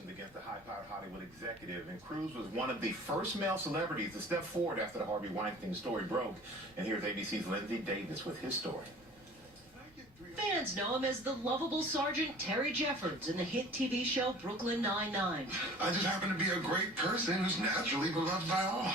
allegations against the high-powered Hollywood executive, and Crews was one of the first male celebrities to step forward after the Harvey Weinstein story broke. And here's ABC's Lindsay Davis with his story. Fans know him as the lovable Sergeant Terry Jeffords in the hit TV show Brooklyn Nine-Nine. I just happen to be a great person who's naturally beloved by all,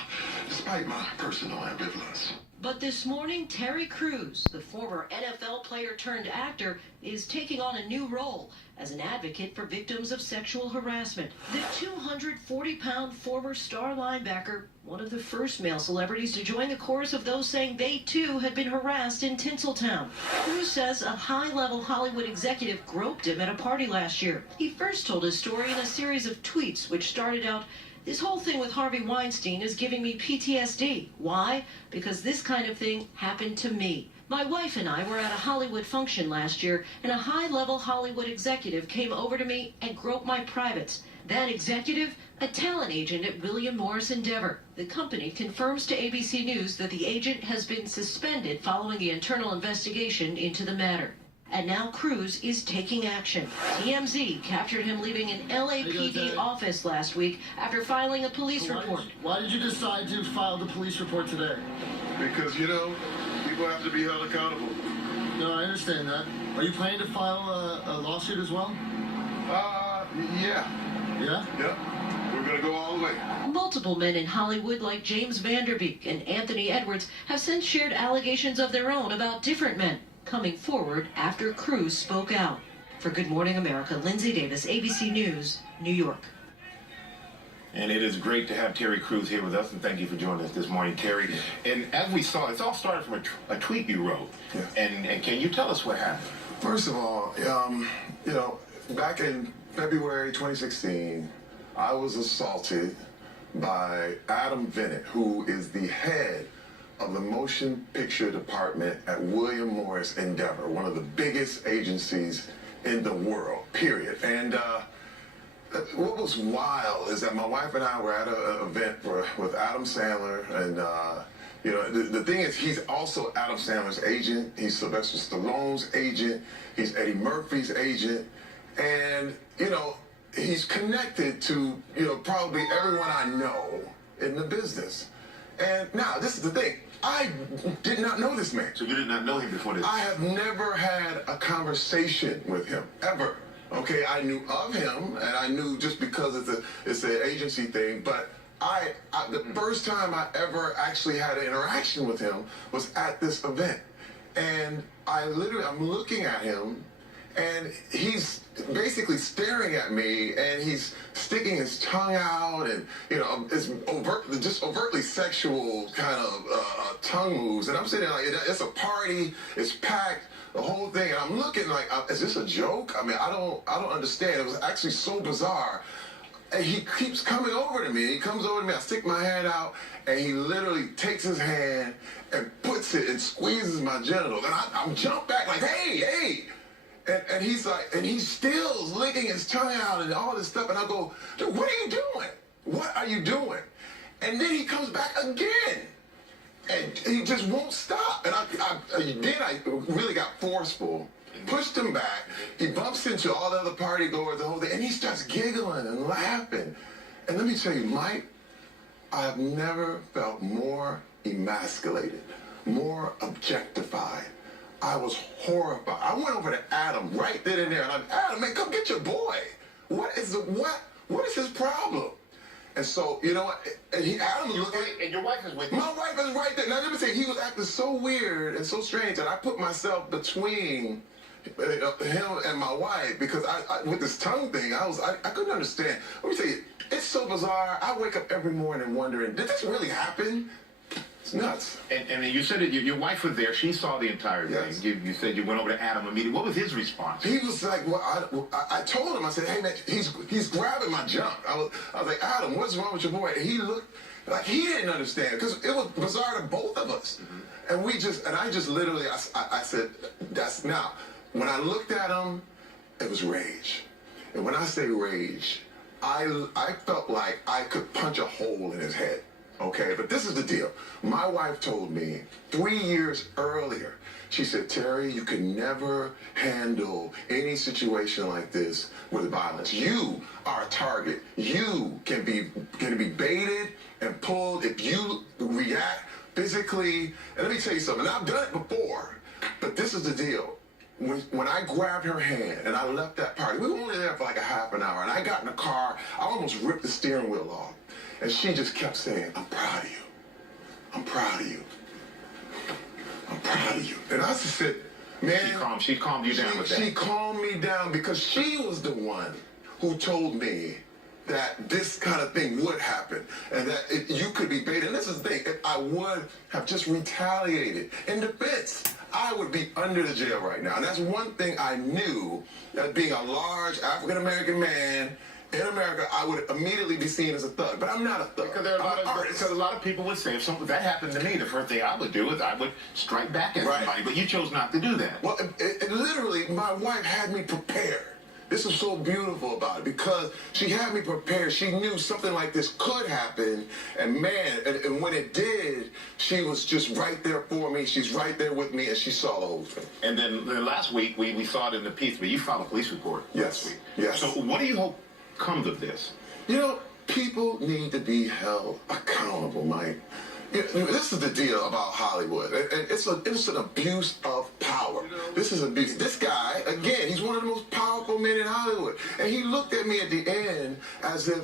despite my personal ambivalence. But this morning, Terry Crews, the former NFL player turned actor, is taking on a new role as an advocate for victims of sexual harassment. The 240-pound former star linebacker, one of the first male celebrities to join the chorus of those saying they too had been harassed in Tinseltown. Crews says a high-level Hollywood executive groped him at a party last year. He first told his story in a series of tweets which started out, "This whole thing with Harvey Weinstein is giving me PTSD. Why? Because this kind of thing happened to me. My wife and I were at a Hollywood function last year, and a high-level Hollywood executive came over to me and groped my privates. That executive, a talent agent at William Morris Endeavor. The company confirms to ABC News that the agent has been suspended following the internal investigation into the matter." And now Crews is taking action. TMZ captured him leaving an LAPD office last week after filing a police report. Why did you decide to file the police report today? Because, people have to be held accountable. No, I understand that. Are you planning to file a lawsuit as well? Yeah. Yeah? Yeah. We're going to go all the way. Multiple men in Hollywood like James Van Der Beek and Anthony Edwards have since shared allegations of their own about different men coming forward after Crews spoke out. For Good Morning America, Lindsay Davis, ABC News, New York. And it is great to have Terry Crews here with us, and thank you for joining us this morning, Terry. And as we saw, it's all started from a tweet you wrote. Yeah. And can you tell us what happened? First of all, back in February 2016, I was assaulted by Adam Bennett, who is the head of the motion picture department at William Morris Endeavor, one of the biggest agencies in the world, period. And what was wild is that my wife and I were at an event with Adam Sandler, and the thing is, he's also Adam Sandler's agent, he's Sylvester Stallone's agent, he's Eddie Murphy's agent, and he's connected to probably everyone I know in the business. And now, this is the thing. I did not know this man. So you did not know him before this? I have never had a conversation with him, ever. Okay, I knew of him, and I knew just because it's an agency thing, but the first time I ever actually had an interaction with him was at this event. And I'm looking at him, and he's basically staring at me, and he's sticking his tongue out, and it's just overtly sexual kind of tongue moves. And I'm sitting there like, it's a party, it's packed, the whole thing, and I'm looking like, is this a joke? I mean, I don't understand. It was actually so bizarre. And he keeps coming over to me. He comes over to me. I stick my hand out, and he literally takes his hand and puts it and squeezes my genitals, and I'm jump back like, hey. And he's like, and he's still licking his tongue out and all this stuff. And I go, dude, what are you doing? What are you doing? And then he comes back again. And he just won't stop. And I really got forceful, pushed him back. He bumps into all the other party goers, the whole thing. And he starts giggling and laughing. And let me tell you, Mike, I have never felt more emasculated, more objectified. I was horrified. I went over to Adam right then and there, and I'm, Adam, man, come get your boy. What is his problem? And so, and Adam was looking. And your wife is with you. My wife is right there. Now, let me say, he was acting so weird and so strange, and I put myself between him and my wife, because I with this tongue thing, I couldn't understand. Let me tell you, it's so bizarre. I wake up every morning wondering, did this really happen? It's nuts. And you said that your wife was there. She saw the entire thing. Yes. You said you went over to Adam immediately. What was his response? He was like, well, I told him, I said, hey, man, he's grabbing my junk. I was like, Adam, what's wrong with your boy? And he looked like he didn't understand, because it was bizarre to both of us. Mm-hmm. And I just literally, I said, now, when I looked at him, it was rage. And when I say rage, I felt like I could punch a hole in his head. Okay, but this is the deal. My wife told me 3 years earlier, she said, Terry, you can never handle any situation like this with violence. You are a target. You can be baited and pulled if you react physically. And let me tell you something, I've done it before, but this is the deal. When I grabbed her hand and I left that party, we were only there for like a half an hour, and I got in the car, I almost ripped the steering wheel off. And she just kept saying, I'm proud of you. I'm proud of you. I'm proud of you. And I just said, man. She calmed you down with that. She calmed me down because she was the one who told me that this kind of thing would happen and that you could be baited. And this is the thing, if I would have just retaliated in defense, I would be under the jail right now. And that's one thing I knew, that being a large African-American man in America, I would immediately be seen as a thug. But I'm not a thug. Because a lot of people would say, if something that happened to me, the first thing I would do is I would strike back at somebody. But you chose not to do that. Well, literally, my wife had me prepared. This is so beautiful about it because she had me prepared. She knew something like this could happen. And man, and when it did, she was just right there for me. She's right there with me, and she saw the whole thing. And then last week, we saw it in the piece, but you filed a police report last week. Yes. So what do you hope comes of this? You know, people need to be held accountable, Mike. This is the deal about Hollywood. And it's an abuse of power. This is abuse. This guy, again, he's one of the most powerful men in Hollywood. And he looked at me at the end as if,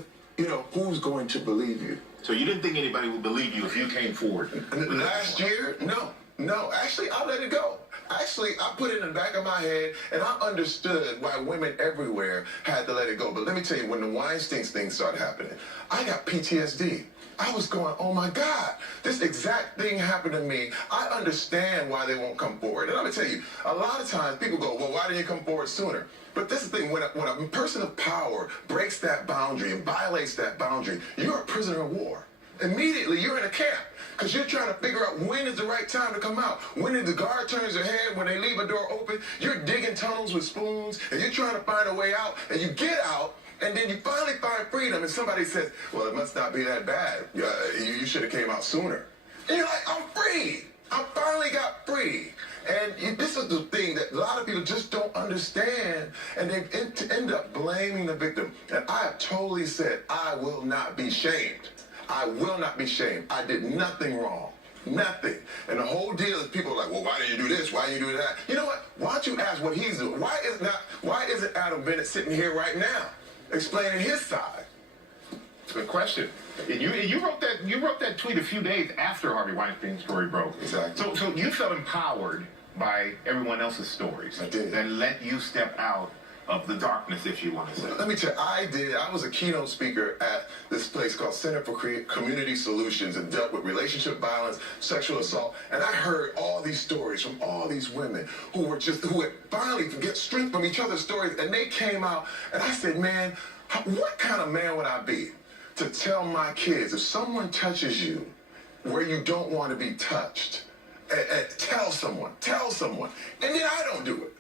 who's going to believe you? So you didn't think anybody would believe you if you came forward? Last year? No. Actually, I let it go. Actually, I put it in the back of my head, and I understood why women everywhere had to let it go. But let me tell you, when the Weinstein thing started happening, I got PTSD. I was going, oh my God, this exact thing happened to me. I understand why they won't come forward. And let me tell you, a lot of times people go, well, why didn't you come forward sooner? But this is the thing, when a person of power breaks that boundary and violates that boundary, you're a prisoner of war. Immediately, you're in a camp because you're trying to figure out when is the right time to come out. When the guard turns their head, when they leave a door open, you're digging tunnels with spoons and you're trying to find a way out, and you get out. And then you finally find freedom, and somebody says, well, it must not be that bad. You should have came out sooner. And you're like, I'm free. I finally got free. And this is the thing that a lot of people just don't understand, and they end up blaming the victim. And I have totally said, I will not be shamed. I will not be shamed. I did nothing wrong. Nothing. And the whole deal is people are like, well, why didn't you do this? Why didn't you do that? You know what? Why don't you ask what he's doing? Why isn't Adam Bennett sitting here right now explaining his side? Good question. And you wrote that tweet a few days after Harvey Weinstein's story broke. Exactly. So you felt empowered by everyone else's stories. I did. That let you step out of the darkness, if you want to say. Let me tell you, I was a keynote speaker at this place called Center for Community Solutions, and dealt with relationship violence, sexual assault, and I heard all these stories from all these women who had finally get strength from each other's stories, and they came out, and I said, man, what kind of man would I be to tell my kids, if someone touches you where you don't want to be touched, tell someone, and then I don't do it.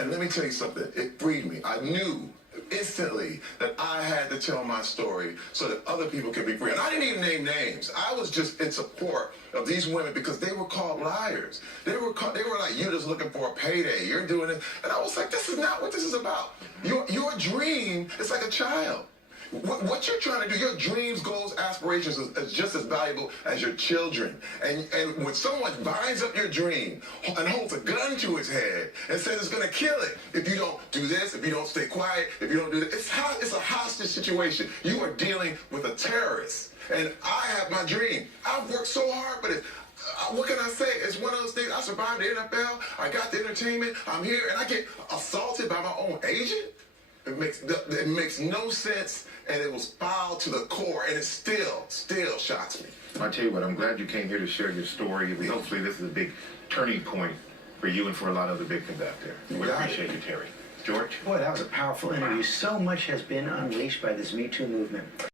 And let me tell you something, it freed me. I knew instantly that I had to tell my story so that other people could be free. And I didn't even name names. I was just in support of these women because they were called liars. They were like, you're just looking for a payday. You're doing it. And I was like, this is not what this is about. Your dream is like a child. What you're trying to do, your dreams, goals, aspirations is just as valuable as your children. And when someone binds up your dream and holds a gun to his head and says it's going to kill it if you don't do this, if you don't stay quiet, if you don't do this, it's a hostage situation. You are dealing with a terrorist. And I have my dream. I've worked so hard for this. What can I say? It's one of those things. I survived the NFL. I got the entertainment. I'm here, and I get assaulted by my own agent. It makes no sense, and it was foul to the core, and it still shocks me. I'll tell you what, I'm glad you came here to share your story. Hopefully this is a big turning point for you and for a lot of the victims out there. We appreciate you, Terry. George? Boy, that was a powerful interview. So much has been unleashed by this Me Too movement.